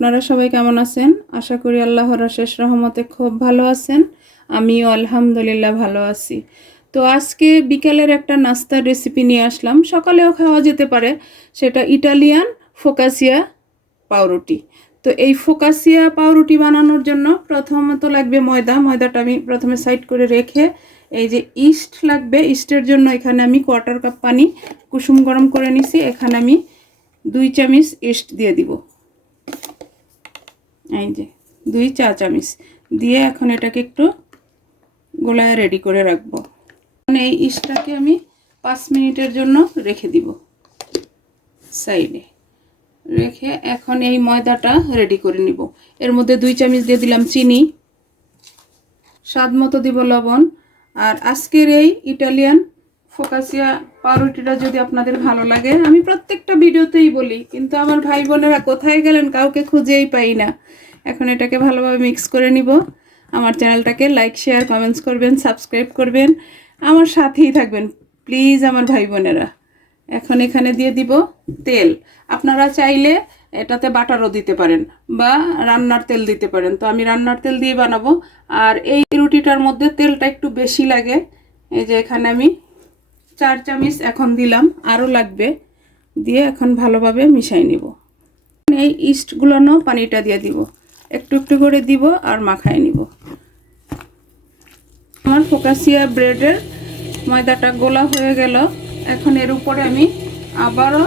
আপনারা সবাই কেমন আছেন? আশা করি আল্লাহর অশেষ রহমতে খুব ভালো আছেন। আমিও আলহামদুলিল্লাহ ভালো আছি। তো আজকে বিকেলের একটা নাস্তার রেসিপি নিয়ে আসলাম। সকালেও খাওয়া যেতে পারে। সেটা ইটালিয়ান ফোকাসিয়া পাউরুটি। তো এই ফোকাসিয়া পাউরুটি বানানোর জন্য প্রথমত লাগবে ময়দা। ময়দাটা আমি প্রথমে সাইড করে রেখে এই যে ইস্ট লাগবে। ইস্টের জন্য এখানে আমি 1/4 কাপ পানি কুসুম গরম করে নিছি। এখানে আমি 2 চামচ ইস্ট দিয়ে দিব। এই যে 2 চা চামচ দিয়ে এখন এটাকে একটু গোলায় রেডি করে রাখবো। এই ইস্টটাকে আমি 5 মিনিটের জন্য রেখে দিব সাইডে। রেখে এখন এই ময়দাটা রেডি করে নিব। এর মধ্যে 2 চামচ দিয়ে দিলাম চিনি, স্বাদ মতো দিব লবণ। আর আজকের এই ইটালিয়ান ফোকাসিয়া পাউরুটিটা যদি আপনাদের ভালো লাগে, আমি প্রত্যেকটা ভিডিওতেই বলি, কিন্তু আমার ভাই বোনেরা কোথায় গেলেন কাউকে খুঁজেই পাই না। এখন এটাকে ভালোভাবে মিক্স করে নিব। আমার চ্যানেলটাকে লাইক শেয়ার কমেন্টস করবেন, সাবস্ক্রাইব করবেন, আমার সাথেই থাকবেন প্লিজ আমার ভাই বোনেরা। এখন এখানে দিয়ে দিব তেল। আপনারা চাইলে এটাতে বাটারও দিতে পারেন বা রান্নার তেল দিতে পারেন। তো আমি রান্নার তেল দিয়ে বানাবো। আর এই রুটিটার মধ্যে তেলটা একটু বেশি লাগে। এই যে এখানে আমি 4 চামচ এখন দিলাম, আরও লাগবে। দিয়ে এখন ভালোভাবে মিশাই নিব। এই ইস্টগুলোও পানিটা দিয়ে দিব, একটু একটু করে দিব আর মাখাই নিব। আমার ফোকাসিয়া ব্রেডের ময়দাটা গোলা হয়ে গেল। এখন এর উপরে আমি আবারও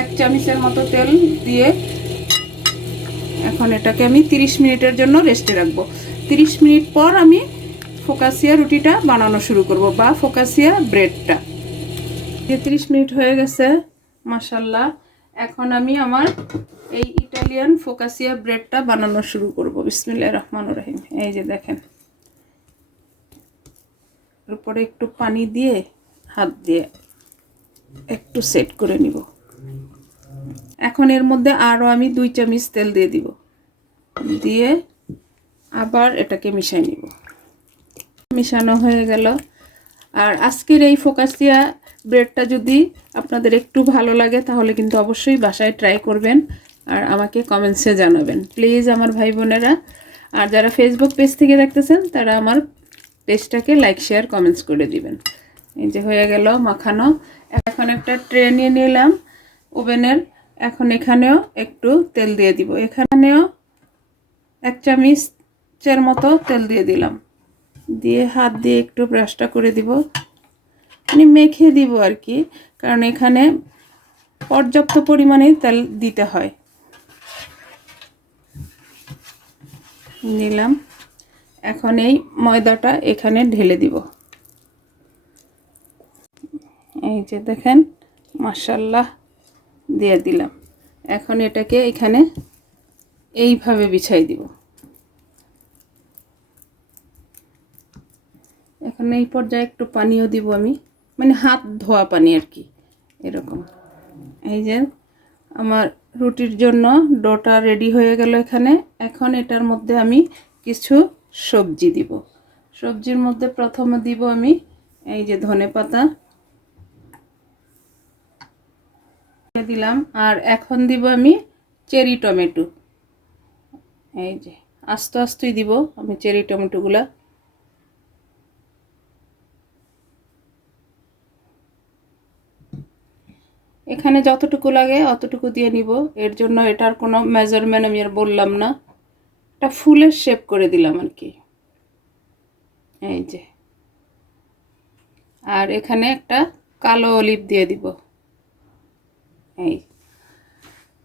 1 চামচের মতো তেল দিয়ে এখন এটাকে আমি 30 মিনিটের জন্য রেস্টে রাখবো। 30 মিনিট পর আমি ফোকাসিয়া রুটিটা বানানো শুরু করব বা ফোকাসিয়া ব্রেডটা। 30 মিনিট হয়ে গেছে মাশাআল্লাহ। এখন আমি আমার এই ইটালিয়ান ফোকাসিয়া ব্রেডটা বানানো শুরু করব। বিসমিল্লাহির রহমানির রহিম। এই যে দেখেন, উপরে একটু পানি দিয়ে হাত দিয়ে একটু সেট করে নিব। এখন এর মধ্যে আরও আমি 2 চামচ তেল দিয়ে দিব। দিয়ে আবার এটাকে মিশিয়ে নিব। মিশানো হয়ে গেল। আর আজকের এই ফোকাসিয়া ব্রেডটা যদি আপনাদের একটু ভালো লাগে তাহলে কিন্তু অবশ্যই বাসায় ট্রাই করবেন আর আমাকে কমেন্টসে জানাবেন প্লিজ আমার ভাই বোনেরা। আর যারা ফেসবুক পেজ থেকে দেখতেছেন তারা আমার পেজটাকে লাইক শেয়ার কমেন্টস করে দিবেন। এই যে হয়ে গেল মাখানো। এখন একটা ট্রে নিয়ে নিলাম ওভেনের। এখন এখানেও একটু তেল দিয়ে দিব। এখানেও 1 চামচের মতো তেল দিয়ে দিলাম। দিয়ে হাত দিয়ে একটু ব্রাশটা করে দিব, মানে মেখে দিব আর কি, কারণ এখানে পর্যাপ্ত পরিমাণে তেল দিতে হয়। নিলাম। এখন এই ময়দাটা এখানে ঢেলে দিব। এই যে দেখেন মাশাআল্লাহ দিয়ে দিলাম। এখন এটাকে এখানে এইভাবে বিছাই দিব। এখন এই পর্যায়ে একটু পানিও দিব আমি, মানে হাত ধোয়া পানি আর কি, এরকম। এই যে আমার রুটির জন্য ডোটা রেডি হয়ে গেল এখানে। এখন এটার মধ্যে আমি কিছু সবজি দিব। সবজির মধ্যে প্রথমে দিব আমি এই যে ধনেপাতা দিলাম। আর এখন দিব আমি চেরি টমেটো। এই যে আস্তে আস্তেই দিব আমি চেরি টমেটোগুলা। এখানে যতটুকু লাগে অতটুকু দিয়ে নিব। এর জন্য এটার কোনো মেজারমেন্ট আমি আর বললাম না, এটা ফুলের শেপ করে দিলাম আর কি। এই যে আর এখানে একটা কালো অলিভ দিয়ে দিব। এই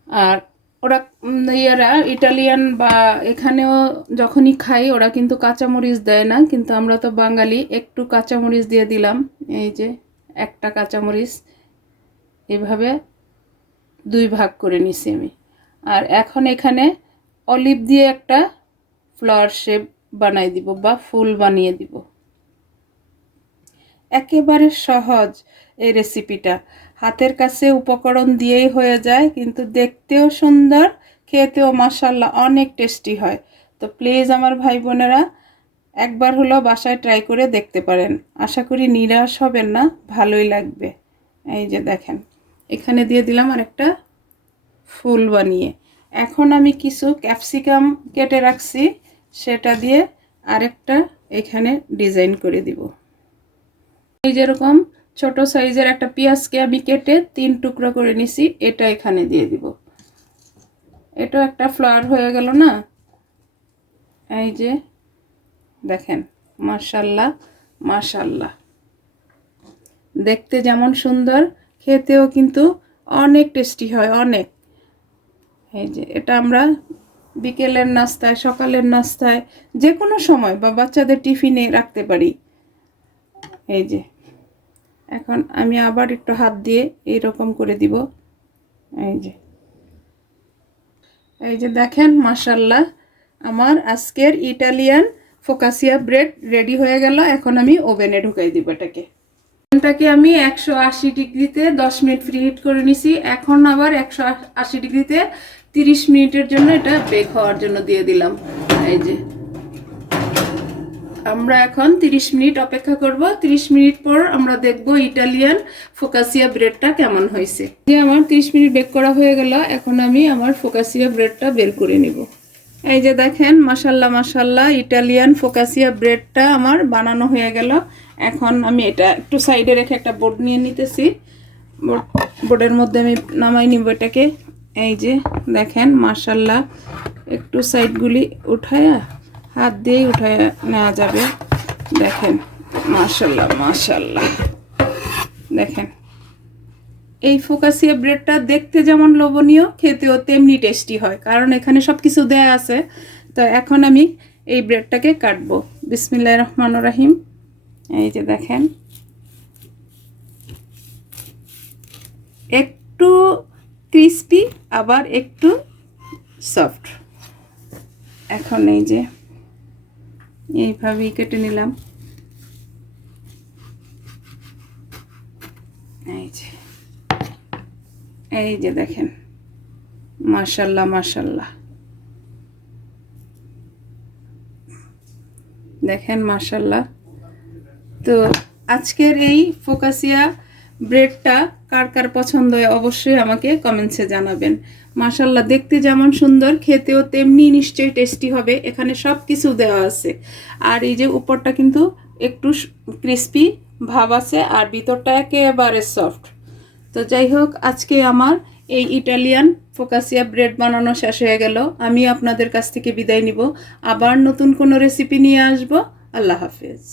আর ওরা ইয়ারা ইটালিয়ান বা এখানেও যখনই খাই ওরা কিন্তু কাঁচামরিচ দেয় না, কিন্তু আমরা তো বাঙালি, একটু কাঁচামরিচ দিয়ে দিলাম। এই যে একটা কাঁচামরিচ এভাবে 2 ভাগ করে নিছি আমি। আর এখন এখানে অলিভ দিয়ে একটা ফ্লাওয়ার শেপ বানাই দিব বা ফুল বানিয়ে দিব। একেবারে সহজ এই রেসিপিটা, হাতের কাছে উপকরণ দিয়েই হয়ে যায়, কিন্তু দেখতেও সুন্দর, খেতেও মাশাআল্লাহ অনেক টেস্টি হয়। তো প্লিজ আমার ভাই বোনেরা একবার হলো বাসায় ট্রাই করে দেখতে পারেন। আশা করি নিরাশ হবেন না, ভালোই লাগবে। এই যে দেখেন এখানে দিয়ে দিলাম আর একটা ফুল বানিয়ে। এখন আমি কিছু ক্যাপসিকাম কেটে রাখছি, সেটা দিয়ে আরেকটা এখানে ডিজাইন করে দিব। এই যেরকম ছোট সাইজের একটা পেঁয়াজকে আমি কেটে 3 টুকরো করে নিছি, এটা এখানে দিয়ে দিব। এটা একটা ফ্লাওয়ার হয়ে গেল না? এই যে দেখেন, মাশাআল্লাহ মাশাআল্লাহ, দেখতে যেমন সুন্দর, খেতেও কিন্তু অনেক টেস্টি হয়, অনেক। এই যে এটা আমরা বিকেলের নাস্তায়, সকালের নাস্তায়, যে কোনো সময় বা বাচ্চাদের টিফিনে রাখতে পারি। এই যে এখন আমি আবার একটু হাত দিয়ে এইরকম করে দিব। এই যে দেখেন, মাশাআল্লাহ, আমার আজকের ইটালিয়ান ফোকাসিয়া ব্রেড রেডি হয়ে গেল। এখন আমি ওভেনে ঢুকাই দিব এটাকে। ওভেনটাকে আমি 180 ডিগ্রিতে 10 মিনিট প্রিহিট করে নিছি। এখন আবার 180 ডিগ্রিতে 30 মিনিটের জন্য এটা বেক হওয়ার জন্য দিয়ে দিলাম। এই যে আমরা এখন 30 মিনিট অপেক্ষা করব। 30 মিনিট পর আমরা দেখব ইটালিয়ান ফোকাসিয়া ব্রেডটা কেমন হয়েছে। যে আমার 30 মিনিট বেক করা হয়ে গেল। এখন আমি আমার ফোকাসিয়া ব্রেডটা বের করে নিব। এই যে দেখেন, মাশাআল্লাহ মাশাআল্লাহ, ইটালিয়ান ফোকাসিয়া ব্রেডটা আমার বানানো হয়ে গেল। এখন আমি এটা একটু সাইডে রেখে একটা বোর্ড নিয়ে নিতেছি। বোর্ডের মধ্যে আমি নামাই নিব এটাকে। এই যে দেখেন, মাশাআল্লাহ, একটু সাইডগুলি উঠায়া হাত দিয়ে উঠায় নেওয়া যাবে। দেখেন, মাশাআল্লাহ মাশাআল্লাহ, দেখেন এই ফোকাসিয়া ব্রেডটা দেখতে যেমন লোভনীয়, খেতেও তেমনি টেস্টি হয়, কারণ এখানে সব কিছু দেয়া আছে। তো এখন আমি এই ব্রেডটাকে কাটবো। বিসমিল্লাহির রহমানির রহিম। এই যে দেখেন, একটু ক্রিস্পি আবার একটু সফট। এখন এই যে এইভাবেই কেটে নিলাম। এই যে দেখেন, মাশাআল্লাহ মাশাআল্লাহ, দেখেন মাশাআল্লাহ। তো আজকের এই ফোকাসিয়া ব্রেডটা কার কার পছন্দ হয় অবশ্যই আমাকে কমেন্টসে জানাবেন। মাশাআল্লাহ, দেখতে যেমন সুন্দর, খেতেও তেমনি নিশ্চয়ই টেস্টি হবে। এখানে সব কিছু দেওয়া আছে। আর এই যে উপরটা কিন্তু একটু ক্রিস্পি ভাব আছে, আর ভিতরটা একেবারে সফট। তো যাই হোক, আজকে আমার এই ইটালিয়ান ফোকাসিয়া ব্রেড বানানো শেষ হয়ে গেল। আমি আপনাদের কাছ থেকে বিদায় নিব। আবার নতুন কোনো রেসিপি নিয়ে আসব। আল্লাহ হাফেজ।